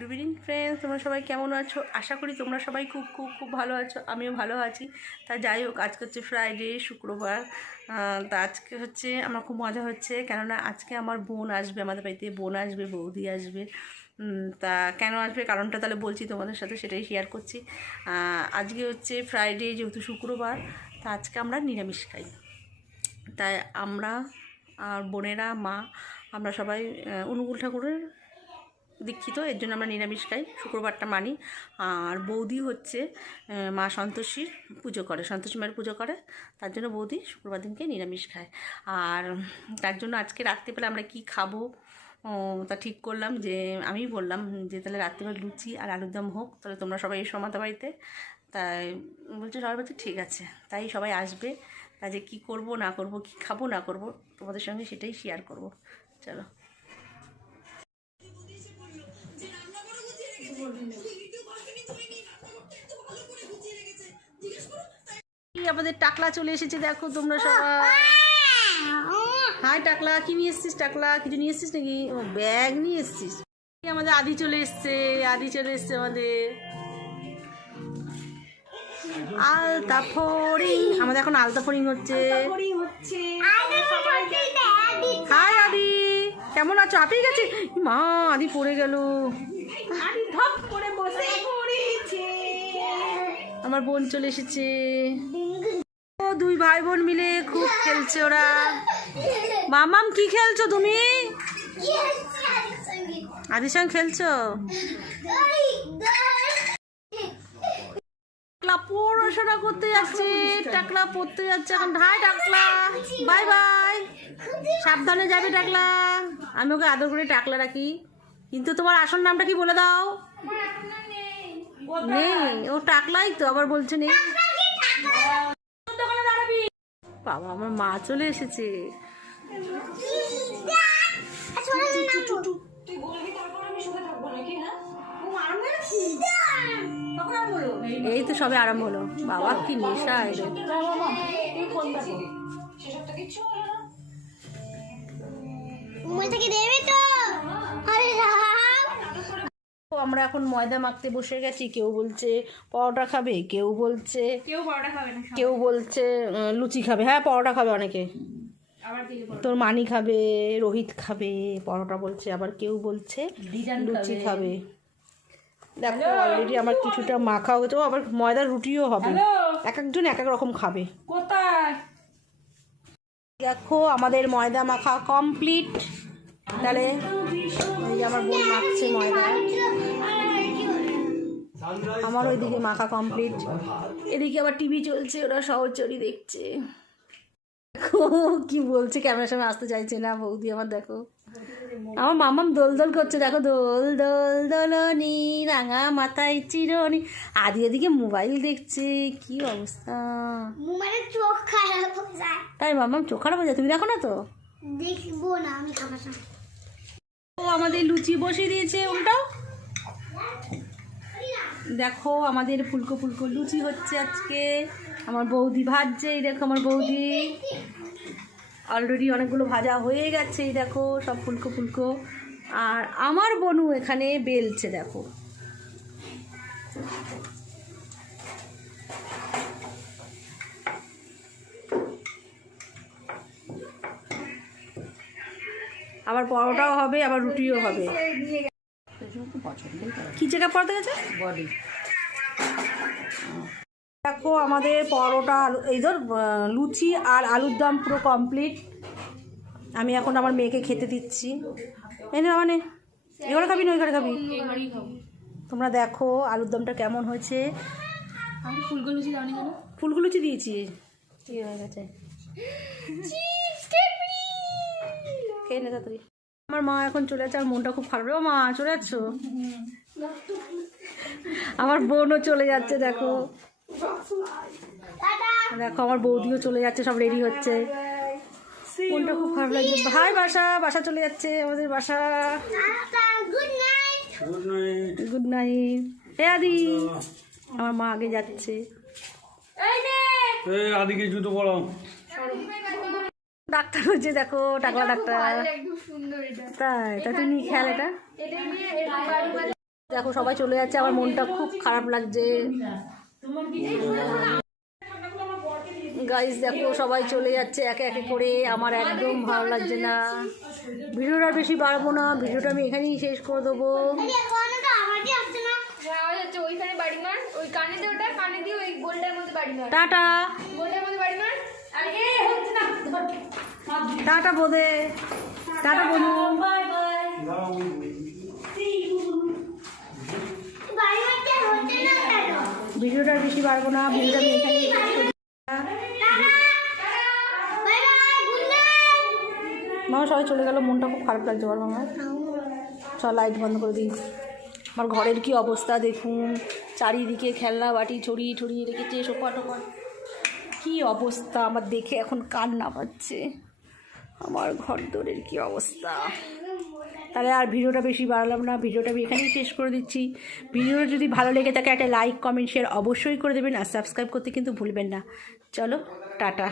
Good evening friends তোমরা সবাই কেমন আছো? আশা করি তোমরা সবাই খুব খুব খুব ভালো আছো। আমিও ভালো আছি। তা যাই হোক, আজকে হচ্ছে ফ্রাইডে শুক্রবার। তা আজকে হচ্ছে আমার খুব মজা হচ্ছে। কেননা আজকে আমার বোন আসবে, আমাদের বাড়িতে বোন আসবে, বৌদি আসবে। তা কেন আসবে? কারণটা তাহলে বলছি তোমাদের সাথে, সেটাই শেয়ার করছি। আজকে হচ্ছে ফ্রাইডে যেহেতু শুক্রবার, তা আজকে আমরা নিরামিষ খাই। তাই আমরা আর বোনেরা, মা, আমরা সবাই অনুকূল ঠাকুরের দীক্ষিত, এর জন্য আমরা নিরামিষ খাই, শুক্রবারটা মানি। আর বৌদি হচ্ছে মা সন্তোষীর পুজো করে, সন্তোষী মায়ের পুজো করে, তার জন্য বৌদি শুক্রবার দিনকে নিরামিষ খায়। আর তার জন্য আজকে রাত্রিবেলা আমরা কি খাব তা ঠিক করলাম যে, আমি বললাম যে, তাহলে রাত্রিবেলা লুচি আর আলুর দম হোক, তাহলে তোমরা সবাই এসো আমাদের বাড়িতে। তাই বলছে, সবাই বলছে, ঠিক আছে। তাই সবাই আসবে। তা যে কী করব, না করব, কি খাব, না করব, তোমাদের সঙ্গে সেটাই শেয়ার করব। চলো। আমাদের টাকলা চলে এসেছে দেখো তোমরা সবাই। হাই টাকলা কি নিয়ে এসছিস টাকলা? কিছু নিয়ে এসছিস নাকি? ও ব্যাগ নিয়ে এসছিস। আমাদের আদি চলে এসছে আদি চলে এসছে আমাদের। আলতা ফরিং আমাদের এখন আলতা ফরিং হচ্ছে। হাই আদি কেমন আছো? আপি গেছে? মা আদি পড়ে গেল। আমার বোন চলে এসেছে। ও দুই ভাই বোন মিলে খুব খেলছে ওরা। মামাম, কি খেলছো তুমি? সঙ্গে খেলছো? টাকলা পড়াশোনা করতে যাচ্ছে, টাকলা পড়তে যাচ্ছে। এখন হাই টাকলা, বাই বাই। সাবধানে যাবে টাকলা। আমি ওকে আদর করে টাকলা রাখি। কিন্তু তোমার আসল নামটা কি বলে দাও? নেই ও টাকলাই তো আবার বলছে নেই। বাবা আমার মা চলে এসেছে। এই তো সবে আরম্ভ হলো। বাবা কি নেশা এলো থেকে দেবে তো? আরে রাম তো আমরা এখন ময়দা মাখতে বসে গেছি। কেউ বলছে পরোটা খাবে কেউ বলছে কেউ পরোটা খাবে না কেউ বলছে লুচি খাবে। হ্যাঁ পরোটা খাবে অনেকে। তোর মানি খাবে রোহিত খাবে পরোটা বলছে আবার কেউ বলছে লুচি খাবে। দেখো অলরেডি আমার কিছুটা মাখা হয়েছে। ও আবার ময়দার রুটিও হবে। এক একজন এক এক রকম খাবে। কোথায়? দেখো আমাদের ময়দা মাখা কমপ্লিট তাহলে এই যে আমার বোন মাখছে ময়দা। আমার ওইদিকে মাখা কমপ্লিট এদিকে আবার টিভি চলছে ওরা সহচরি দেখছে। দেখো কি বলছে ক্যামেরার সামনে আসতে চাইছে না বৌদি আমার দেখো। আমার মামাম দোল দোল করছে দেখো দোল দোল দোলনি রাঙা মাথায় চিরনি। আদি এদিকে মোবাইল দেখছে কি অবস্থা। চোখ খারাপ তাই মামাম চোখ খারাপ হয়ে যায় তুমি দেখো না তো? দেখব না আমি খাবার ও আমাদের লুচি বসিয়ে দিয়েছে উল্টাও দেখো আমাদের ফুলকো ফুলকো লুচি হচ্ছে আজকে। আমার বৌদি ভাজছে, এই দেখো আমার বৌদি। অলরেডি অনেকগুলো ভাজা হয়ে গেছে, এই দেখো, সব ফুলকো ফুলকো। আর আমার বনু এখানে বেলছে, দেখো। আবার পরোটাও হবে, আবার রুটিও হবে। কি চেক আপ করতে গেছে? বডি দেখো আমাদের পরোটা এই ধর লুচি আর আলুর দম পুরো কমপ্লিট আমি এখন আমার মেয়েকে খেতে দিচ্ছি। এই না মানে এগুলো খাবি না ওইখানে খাবি? তোমরা দেখো আলুর দমটা কেমন হয়েছে। আমি ফুলগুলো লুচি দাওনি কেন? ফুলগুলো লুচি দিয়েছি। কি হয়ে গেছে। খেয়ে নে তাড়াতাড়ি। আমার মা এখন চলে যাচ্ছে আর মনটা খুব খারাপ। ও মা চলে যাচ্ছ? আমার বোনও চলে যাচ্ছে দেখো। দেখো আমার বৌদিও চলে যাচ্ছে সব রেডি হচ্ছে। মনটা খুব খারাপ লাগছে। ভাই বাসা। বাসা চলে যাচ্ছে আমাদের বাসা। গুড নাইট গুড নাইট হে আদি। আমার মা আগে যাচ্ছে। এই আদিকে জুতো পড়াও ডাক্তার হচ্ছে দেখো টাকলা ডাক্তার। একদম এটা। তাই তা তুমি খেয়াল এটা? দেখো সবাই চলে যাচ্ছে আমার মনটা খুব খারাপ লাগছে। গাইজ দেখো সবাই চলে যাচ্ছে একে একে করে আমার একদম ভালো লাগছে না। ভিডিওটা আর বেশি বাড়বো না ভিডিওটা আমি এখানেই শেষ করে দেবো। টাটা। না টাটা বোধে। টাটা কেন ভিডিওটা বেশি বাড়বো না, ভিডিওটা মামা, সবাই চলে গেল, মনটা খুব খারাপ লাগছে বল মামা চল লাইট বন্ধ করে দিই। আমার ঘরের কি অবস্থা দেখুন। চারিদিকে খেলনা, বাটি ছড়িয়ে ছড়িয়ে রেখেছে সোফা টোফা কি অবস্থা? আমার দেখে এখন কান্না পাচ্ছে। আমার ঘর দোরের কি অবস্থা? তাহলে আর ভিডিওটা বেশি বাড়ালাম না। ভিডিওটা আমি এখানেই শেষ করে দিচ্ছি। ভিডিওটা যদি ভালো লেগে থাকে, একটা লাইক, কমেন্ট, শেয়ার অবশ্যই করে দেবেন। আর সাবস্ক্রাইব করতে কিন্তু ভুলবেন না। চলো, টাটা।